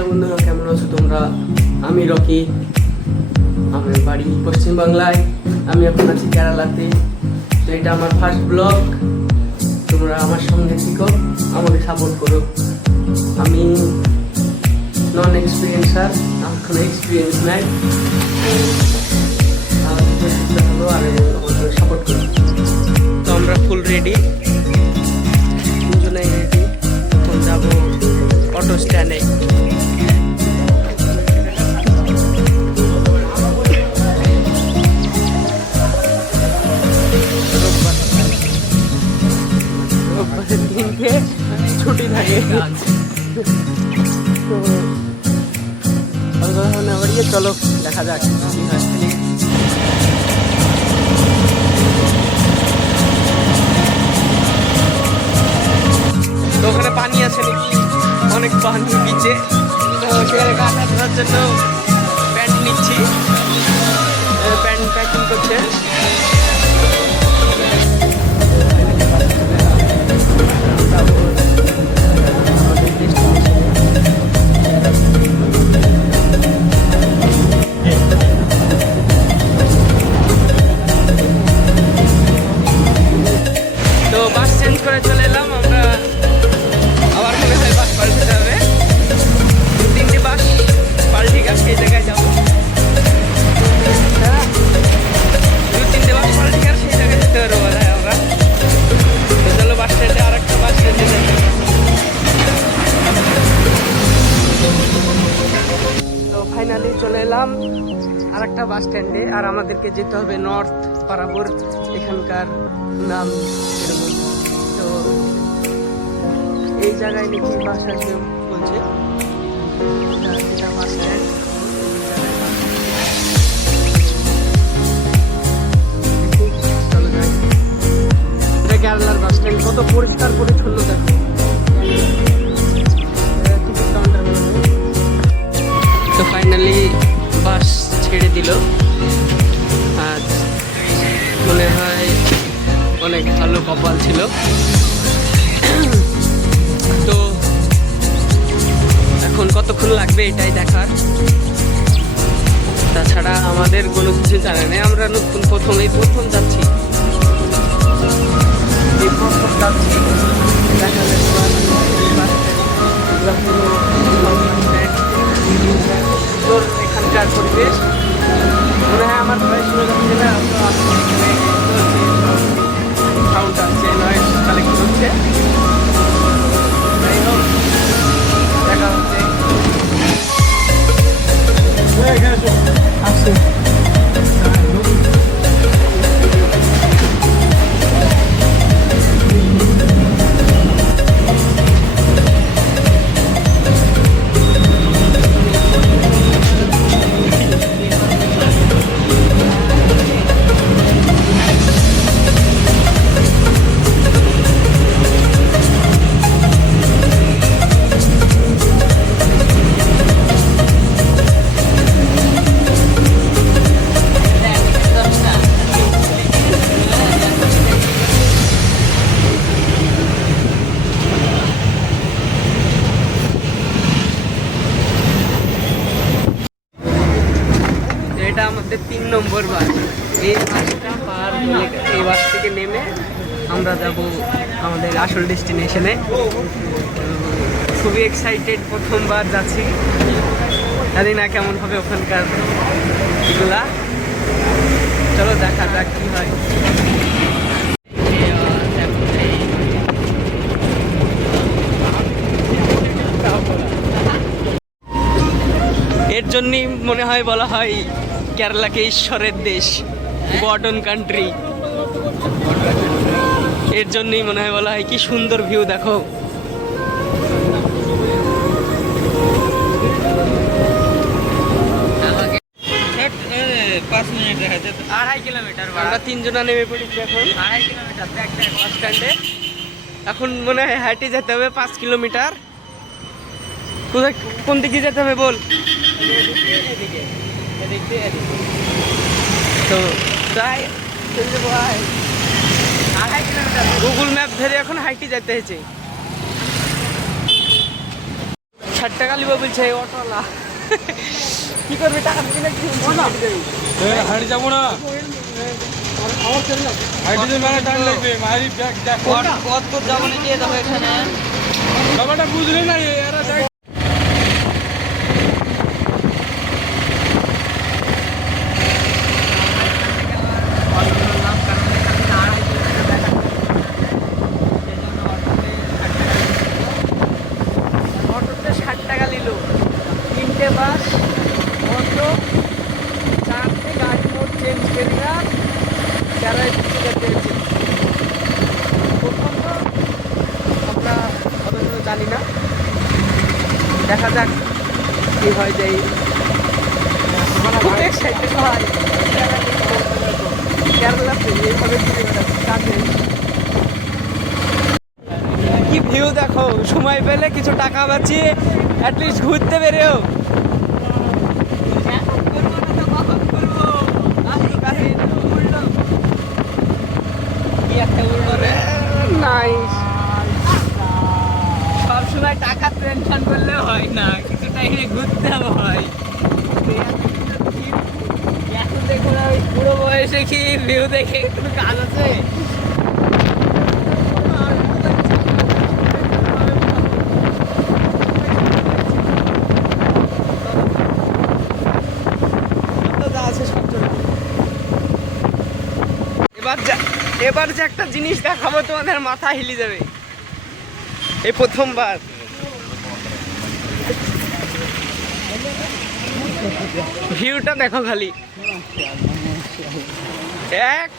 Hello বন্ধুরা, কেমন আছো তোমরা? আমি রকি, আমার বাড়ি পশ্চিমবাংলায়। আমি এখন আছি কেরালাতে। তো এটা আমার ফার্স্ট ব্লগ। তোমরা আমার সঙ্গে থেকো, আমাকে সাপোর্ট করো। আমি নন এক্সপিরিয়েন্সার, আমার কোনো এক্সপিরিয়েন্স নাই। হলো আর আমাকে সাপোর্ট করো। তো আমরা ফুল রেডি, তিনজনেই রেডি। এখন যাবো অটো স্ট্যান্ডে। রোববারের দিনকে ছুটি থাকে। তো চলো দেখা যাক কি হয়। তো ওখানে পানি আছে নাকি, অনেক পানি বিচে। তো গা ধোয়ার জন্য প্যান্ট নিচ্ছি, প্যান্ট প্যাকিং করছে। তো বাস চেঞ্জ করে চলে এলাম আমরা। আবার মনে হয় বাস পাল্টাতে হবে, 3টি বাস পাল্টি গেছে, এই জায়গায় যাবো। 2-3টে বাস পাল্টি গেছে, সেই জায়গায় যেতে পারবো বোধ হয় আমরা। তো চলো বাস স্ট্যান্ডে আর একটা বাস স্ট্যান্ডে যাবো। তো ফাইনালি চলে এলাম আর একটা বাস স্ট্যান্ডে। আর আমাদেরকে যেতে হবে নর্থ পারাবর, এখানকার নাম এরকম। তো এই জায়গায় নাকি বাস আসবে বলছে, এটা বাস স্ট্যান্ড। চলো যাই। এটা কেরালার বাস স্ট্যান্ড, কত পরিষ্কার পরিচ্ছন্ন থাকে। টিকিট কাউন্টার মনে হয়। তো ফাইনালি বাস ছেড়ে দিল। আজ মনে হয় অনেক ভালো কপাল ছিল। তো এখন কতক্ষণ লাগবে এটাই দেখার। তাছাড়া আমাদের কোনো কিছু জানা নেই, আমরা নতুন প্রথম যাচ্ছি। দেখা এখানকার পরিবেশ মনে হয় আমার ভয়েস শুনে যাচ্ছে না, সাউন্ড আসছে, নয়েজ কালেক্ট হচ্ছে। যাই হোক, দেখা হচ্ছে। আসছে আমাদের 3 নম্বর বাস। এই বাসটা পার হলে, এই বাস থেকে নেমে আমরা যাব আমাদের আসল ডেস্টিনেশনে। খুবই এক্সাইটেড, প্রথমবার যাচ্ছি, জানি না কেমন হবে ওখানকার এগুলা। চলো দেখা যাক কি হয়। এর জন্যই মনে হয় বলা হয় কেরালাকে ঈশ্বরের দেশ, গডন কান্ট্রি। এর জন্যই মনে হয় বলা হয়। কি সুন্দর ভিউ দেখো। আড়াই কিলোমিটার আমরা 3 জনা নেমে পড়েছি এখন। 2.5 কিলোমিটার বাস স্ট্যান্ডে। এখন মনে হয় হাঁটে যেতে হবে 5 কিলোমিটার। কোথায়, কোন দিকে যেতে হবে বল? তো তাই গুগল ম্যাপ ধরে এখন হাইটে যেতে হয়েছে। 60 টাকা নিব বলছে এই অটোওয়ালা। কি করবি, টাকা দিবি নাকি? হাঁড়ি যাবো না, ব্যাপারটা বুঝলি না এরা যাই। অটোতে 60 টাকা নিল, 3টে বাস অটো 4টে গাড়ি মোট চেঞ্জ করিলাম, যারা যেতে পেরেছি। প্রথম তো আমরা অত জানি না, দেখা যাক কি হয়। যাই খুব এক্সাইটেড হয় কেরালাতে এইভাবে ঘুরে বেড়াচ্ছি কাজে। কি ভিউ দেখো, সময় পেলে কিছু টাকা বাঁচিয়ে অ্যাটলিস্ট ঘুরতে বেরেও। নাইস। সবসময় টাকা টেনশন করলে হয় না, কিছু টাইমে ঘুরতে হয়। এখন দেখুন ওই বুড়ো বয়সে কি ভিউ দেখে কোনো কাজ আছে? এবার যে একটা জিনিস দেখাবো তোমাদের মাথা হিলি যাবে, এই প্রথমবার। ভিউটা দেখো খালি, 1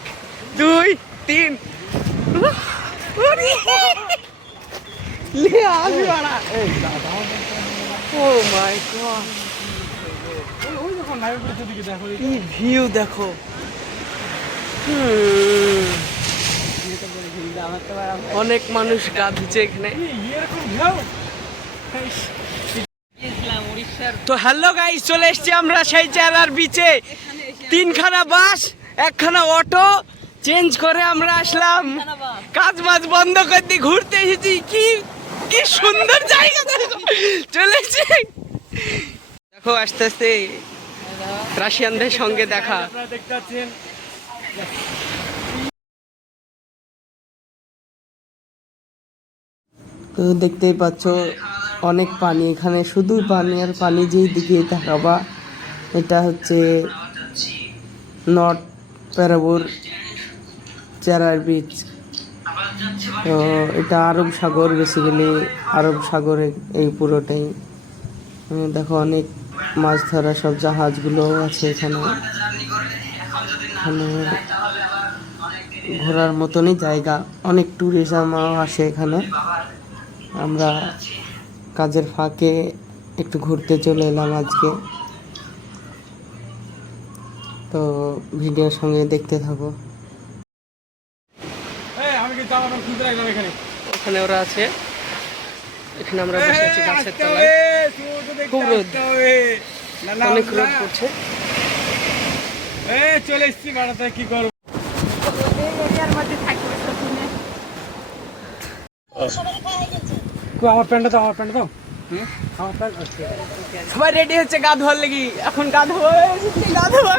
2 3। ও মাই গড, কি ভিউ দেখো। অনেক মানুষ কাঁদছে এখানে। তো হ্যালো গাইস, চলে এসছি আমরা সেই চেরার বিচে। 3খানা বাস, 1খানা অটো চেঞ্জ করে আমরা আসলাম। কাজ বাজ বন্ধ করে দিয়ে ঘুরতে এসেছি। কি কি সুন্দর জায়গা দেখো, চলে এসছি। দেখো আস্তে আস্তে রাশিয়ানদের সঙ্গে দেখা। দেখতে পাচ্ছেন তো দেখতেই পাচ্ছ অনেক পানি এখানে, শুধু পানি আর পানি। যেই দিকে তাকাবা এটা হচ্ছে নর্থ প্যারাবুর চেরার বিচ। তো এটা আরব সাগর, বেসিক্যালি আরব সাগরে এই পুরোটাই। দেখো অনেক মাছ ধরা সব জাহাজগুলো আছে এখানে। এখানে ঘোরার মতনই জায়গা, অনেক ট্যুরিজমও আসে এখানে। আমরা কাজের ফাঁকে একটু ঘুরতে চলে এলাম আজকে। তো ভিডিওর সঙ্গে দেখতে থাকো। ওখানে ওরা আছে, এখানে আমরা বসে আছি গাছের তলায়। খুব রোদ, অনেক রোদ পড়ছে। চলে এসছি বাড়াতে, কি করবো? আমার প্যান্টটা দাও, আমার প্যান্টটা দাও। সবাই রেডি হচ্ছে গা ধোয়ার লেগে। এখন গা ধোবো, গা ধোবো,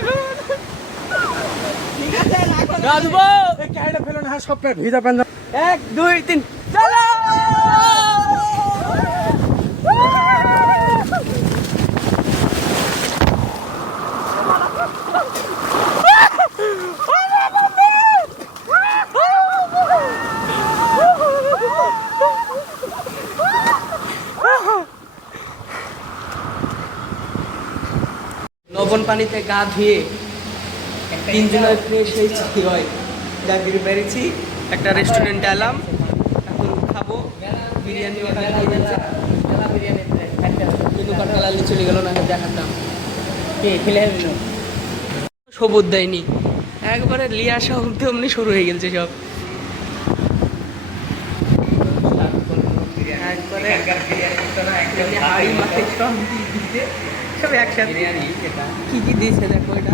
গা ধোবো। ফেলো না, সব ভিজা প্যান্ট। 1 2 3 চলো। লবণ পানিতে গা ধুয়ে 3 দিনের ফ্রেশ হয়েছি। হয় গাড়ি বেরিয়েছি, একটা রেস্টুরেন্টে এলাম, এখন খাবো বিরিয়ানি। কিন্তু কাটালালি চলে গেল না, দেখাতাম সবুজ দেয়নি একবারে। লিয়া আসা অব্দি অমনি শুরু হয়ে গেছে সব। সব একসাথে কি কি দিয়েছে দেখো। এটা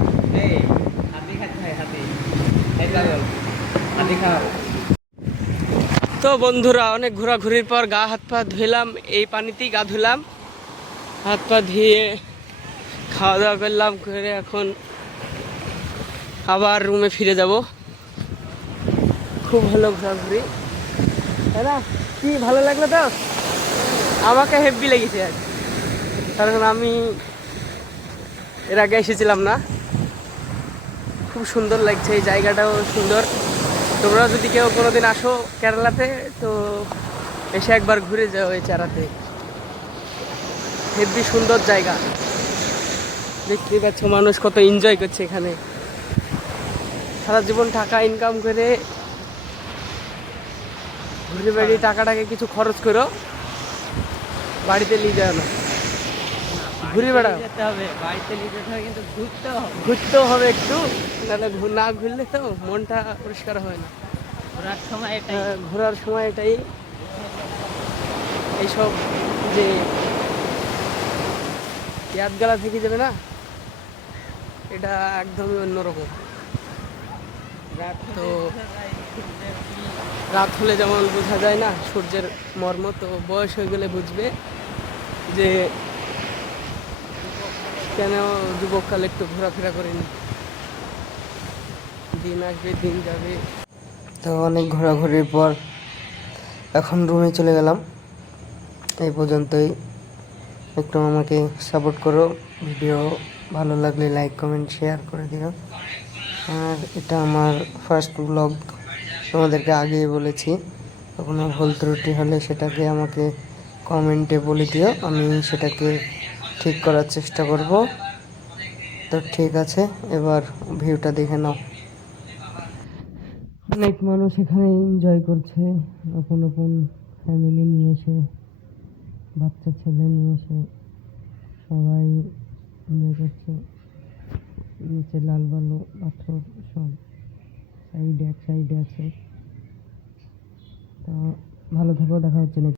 তো বন্ধুরা, অনেক ঘোরাঘুরির পর গা হাত পা ধুলাম, এই পানিতেই গা ধুলাম। হাত পা ধুয়ে খাওয়া দাওয়া করলাম, করে এখন আবার রুমে ফিরে যাব। খুব ভালো ঘোরাঘুরি, তাই না? কি ভালো লাগলো তো? আমাকে হেভি লেগেছে আর, কারণ আমি এর আগে এসেছিলাম না। খুব সুন্দর লাগছে, এই জায়গাটাও সুন্দর। তোমরা যদি কেউ কোনোদিন আসো কেরালাতে, তো এসে একবার ঘুরে যাও এই চারাতে। হেভি সুন্দর জায়গা, দেখতেই পাচ্ছ মানুষ কত এনজয় করছে এখানে। সারা জীবন টাকা ইনকাম করে ঘুরে বেড়ি টাকাটাকে কিছু খরচ করো, বাড়িতে নিয়ে যাও না, ঘুরে বেড়াও। যেতে হবে, বাড়িতে নিয়ে যেতে হবে, কিন্তু ঘুরতেও হবে। ঘুরতেও হবে একটু, নাহলে না ঘুরলে তো মনটা পরিষ্কার হয় না। ঘোরার সময় এটাই। ঘোরার সময় এটাই, এইসব যে ইয়াদগালা থেকে যাবে না, এটা একদমই অন্যরকম। তো রাত হলে যেমন বোঝা যায় না সূর্যের মর্ম, তো বয়স হয়ে গেলে বুঝবে যে কেন যুবককালে একটু ঘোরাফেরা করিনি। দিন আসবে, দিন যাবে। তো অনেক ঘোরাঘুরির পর এখন রুমে চলে গেলাম। এই পর্যন্তই। একটু আমাকে সাপোর্ট করো, ভিডিও ভালো লাগলে লাইক কমেন্ট শেয়ার করে দিও। আর এটা আমার ফার্স্ট ব্লগ, তোমাদেরকে আগেই বলেছি। কোনো ভুল ত্রুটি হলে সেটাকে আমাকে কমেন্টে বলে দিও, আমি সেটাকে ঠিক করার চেষ্টা করব। তো ঠিক আছে, এবার ভিউটা দেখে নাও। অনেক মানুষ এখানে এনজয় করছে, আপন আপন ফ্যামিলি নিয়ে এসে, বাচ্চা ছেলে নিয়ে এসে সবাই এনজয় করছে। নিচে লাল বালু পাথর সব সাইডে এক সাইডে আছে। তো ভালো থাকো, দেখা হচ্ছে না।